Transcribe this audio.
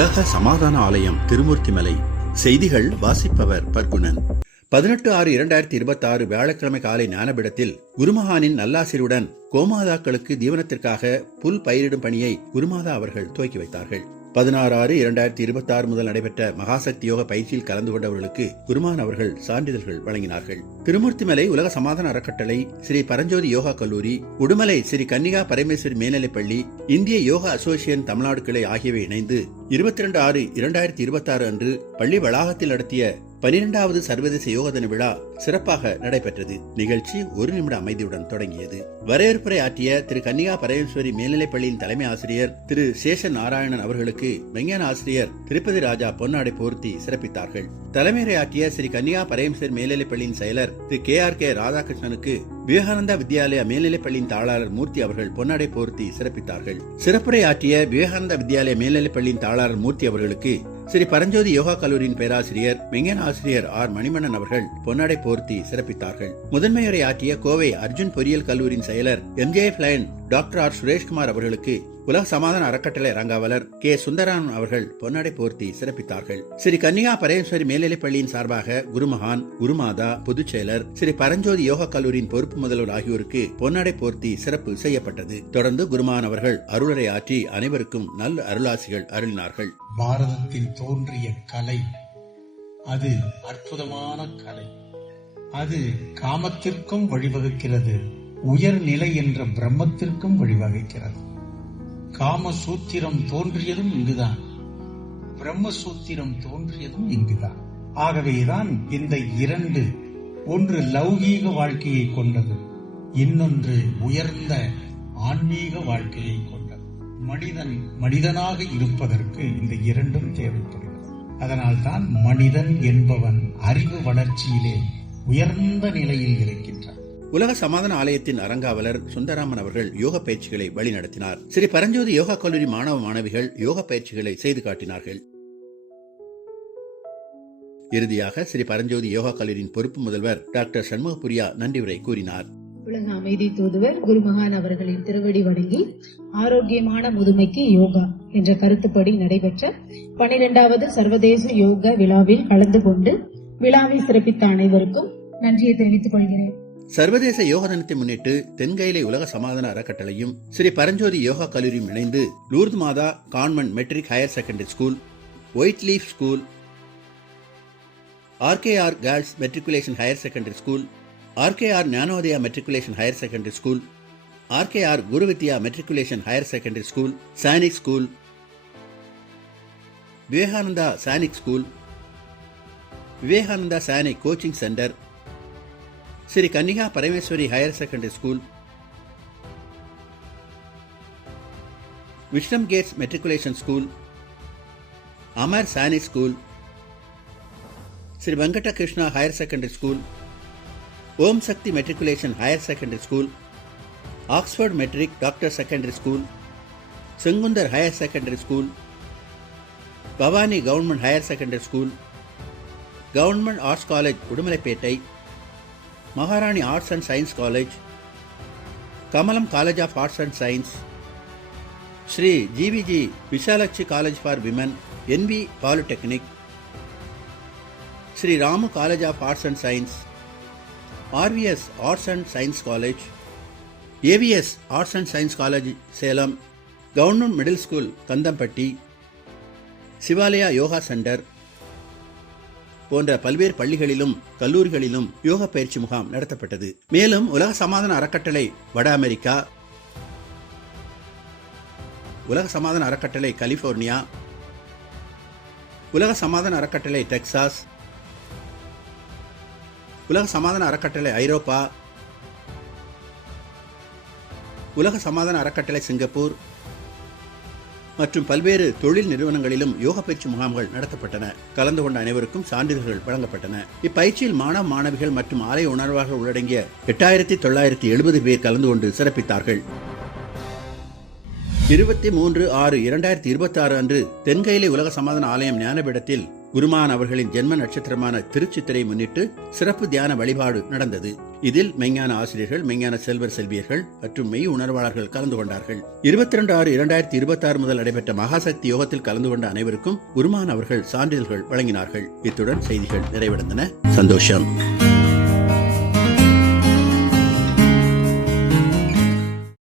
உலக சமாதான ஆலயம் திருமூர்த்திமலை. செய்திகள் வாசிப்பவர் பர்குணன். 18/6/2026 வியாழக்கிழமை காலை ஞானபீடத்தில் குருமகானின் நல்லாசிரியுடன் கோமாதாக்களுக்கு தீவனத்திற்காக புல் பயிரிடும் பணியை குருமாதா அவர்கள் துவக்கி வைத்தார்கள். 16/6/2026 முதல் நடைபெற்ற மகாசக்தி யோக பயிற்சியில் கலந்து கொண்டவர்களுக்கு குருமான் அவர்கள் சான்றிதழ்கள் வழங்கினார்கள். திருமூர்த்திமலை உலக சமாதான அறக்கட்டளை, ஸ்ரீ பரஞ்சோதி யோகா கல்லூரி, உடுமலை ஸ்ரீ கன்னிகா பரமேஸ்வரி மேல்நிலைப்பள்ளி, இந்திய யோகா அசோசியேஷன் தமிழ்நாடு கிளை ஆகியவை இணைந்து 22/6/2026 அன்று பள்ளி வளாகத்தில் நடத்திய 12வது சர்வதேச யோக தின விழா சிறப்பாக நடைபெற்றது. நிகழ்ச்சி 1 நிமிட அமைதியுடன் தொடங்கியது. வரவேற்புரை ஆற்றிய திரு கன்னிகா பரமேஸ்வரி மேல்நிலைப்பள்ளியின் தலைமை ஆசிரியர் திரு சேஷன் நாராயணன் அவர்களுக்கு விஞ்ஞான ஆசிரியர் திருப்பதி ராஜா பொன்னாடை போர்த்தி சிறப்பித்தார்கள். தலைமையுரை ஆற்றிய ஸ்ரீ கன்னிகா பரமேஸ்வரி மேல்நிலைப்பள்ளியின் செயலர் திரு KRK ராதாகிருஷ்ணனுக்கு விவேகானந்தா வித்யாலயா மேல்நிலைப்பள்ளியின் தாளாளர் மூர்த்தி அவர்கள் பொன்னாடை போர்த்தி சிறப்பித்தார்கள். சிறப்புரை ஆற்றிய விவேகானந்தா வித்யாலயா மேல்நிலைப்பள்ளியின் தாளாளர் மூர்த்தி அவர்களுக்கு ஸ்ரீ பரஞ்சோதி யோகா கல்லூரியின் பேராசிரியர் விஞ்ஞான ஆசிரியர் ஆர் மணிமணன் அவர்கள் பொன்னாடை போர்த்தி சிறப்பித்தார்கள். முதன்மையுரை ஆற்றிய கோவை அர்ஜுன் பொறியியல் கல்லூரியின் செயலர் MJF Lion doctor R Sureshkumar அவர்களுக்கு உலக சமாதான அறக்கட்டளை அரங்காவலர் K சுந்தராமன் அவர்கள் பொன்னாடை போர்த்தி சிறப்பித்தார்கள். ஸ்ரீ கன்னிகா பரமேஸ்வரி மேல்நிலைப்பள்ளியின் சார்பாக குருமகான், குருமாதா, பொதுச் செயலர், ஸ்ரீ பரஞ்சோதி யோகா கல்லூரியின் பொறுப்பு முதல்வர் ஆகியோருக்கு பொன்னாடை போர்த்தி சிறப்பு செய்யப்பட்டது. தொடர்ந்து குருமகான் அவர்கள் அருளுரை ஆற்றி அனைவருக்கும் நல்ல அருளாசிகள் அருளினார்கள். பாரதத்தில் தோன்றிய கலை அது அற்புதமான கலை. அது காமத்திற்கும் வழிவகுக்கிறது, உயர்நிலை என்ற பிரம்மத்திற்கும் வழிவகுக்கிறது. காமசூத்திரம் தோன்றியதும் இங்குதான், பிரம்மசூத்திரம் தோன்றியதும் இங்குதான். ஆகவேதான் இந்த இரண்டு, ஒன்று லௌகீக வாழ்க்கையை கொண்டது, இன்னொன்று உயர்ந்த ஆன்மீக வாழ்க்கையை கொண்டது. மனிதன் மனிதனாக இருப்பதற்கு இந்த இரண்டும் தேவைப்படுகிறது. அதனால்தான் மனிதன் என்பவன் அறிவு வளர்ச்சியிலே உயர்ந்த நிலையில் இருக்கின்றான். உலக சமாதான ஆலயத்தின் அரங்காவலர் சுந்தராமன் அவர்கள் யோக பயிற்சிகளை வழிநடத்தினார். ஸ்ரீ பரஞ்சோதி யோகா கல்லூரி மாணவ மாணவிகள் யோக பயிற்சிகளை செய்து காட்டினார்கள். இறுதியாக ஸ்ரீ பரஞ்சோதி யோகா கல்லூரியின் பொறுப்பு முதல்வர் டாக்டர் சண்முகபுரியா நன்றி உரை கூறினார். உலக அமைதி தூதுவர் குருமகான் அவர்களின் திருவடி வணங்கி ஆரோக்கியமான முதுமைக்கு யோகா என்ற கருத்துப்படி நடைபெற்ற 12வது சர்வதேச யோக விழாவில் கலந்து கொண்டு விழாவை சிறப்பித்த அனைவருக்கும் நன்றியை தெரிவித்துக் கொள்கிறேன். சர்வதேச யோக தினத்தை முன்னிட்டு தென்கையிலை உலக சமாதான அறக்கட்டளையும் ஸ்ரீ பரஞ்சோதி யோகா கல்லூரியும் இணைந்து Lourdes Mata convent matric higher secondary school, white leaf school, RKR girls matriculation higher secondary school, RKR Gnanodaya matriculation higher secondary school, RKR Guruvidya matriculation higher secondary school, Sainik school, Vivekananda Sainik school, Vivekananda Sainik coaching centre, Sri Kannika Parameswari higher secondary school, விஷ்ணம் gates matriculation school, Amar சானி school, Sri Venkata Krishna higher secondary school, Om Sakthi matriculation higher secondary school, Oxford matric doctor secondary school, Sengunthar higher secondary school, Bhavani government higher secondary school, government arts college Udumalaipettai, Maharani arts and science college, Kamalam college of arts and science, Sri GVG Vishalakshi college for women, NV polytechnic, Sri Ramu college of arts and science, RVS arts and science college, AVS arts and science college Salem, government middle school Kandampatti, Shivalaya yoga centre போன்ற பல்வேறு பள்ளிகளிலும் கல்லூரிகளிலும் யோகா பயிற்சி முகாம் நடத்தப்பட்டது. மேலும் உலக சமாதான அறக்கட்டளை வட அமெரிக்கா, உலக சமாதான அறக்கட்டளை கலிபோர்னியா, உலக சமாதான அறக்கட்டளை டெக்சாஸ், உலக சமாதான அறக்கட்டளை ஐரோப்பா, உலக சமாதான அறக்கட்டளை சிங்கப்பூர் மற்றும் பல்வேறு தொழில் நிறுவனங்களிலும் யோக பயிற்சி முகாம்கள் நடத்தப்பட்டன. கலந்து கொண்ட அனைவருக்கும் சான்றிதழ்கள் வழங்கப்பட்டன. இப்பயிற்சியில் மாணவ மாணவிகள் மற்றும் ஆலய உணர்வாளர்கள் உள்ளடங்கிய 8970 பேர் கலந்து கொண்டு சிறப்பித்தார்கள். 23/6/2026 அன்று தென்கையிலை உலக சமாதான ஆலயம் ஞானபீடத்தில் குருமான் அவர்களின் ஜென்ம நட்சத்திரமான திருச்சித்திரை முன்னிட்டு சிறப்பு தியான வழிபாடு நடந்தது. இதில் மெய்ஞான ஆசிரியர்கள், மெய்ஞான செல்வர் செல்வியர்கள் மற்றும் மெய் உணர்வாளர்கள் கலந்து கொண்டார்கள். 22/6/2026 முதல் நடைபெற்ற மகாசக்தி யோகத்தில் கலந்து கொண்ட அனைவருக்கும் குருமான் அவர்கள் சான்றிதழ்கள் வழங்கினார்கள். இத்துடன் செய்திகள் நிறைவடைந்தன. சந்தோஷம்.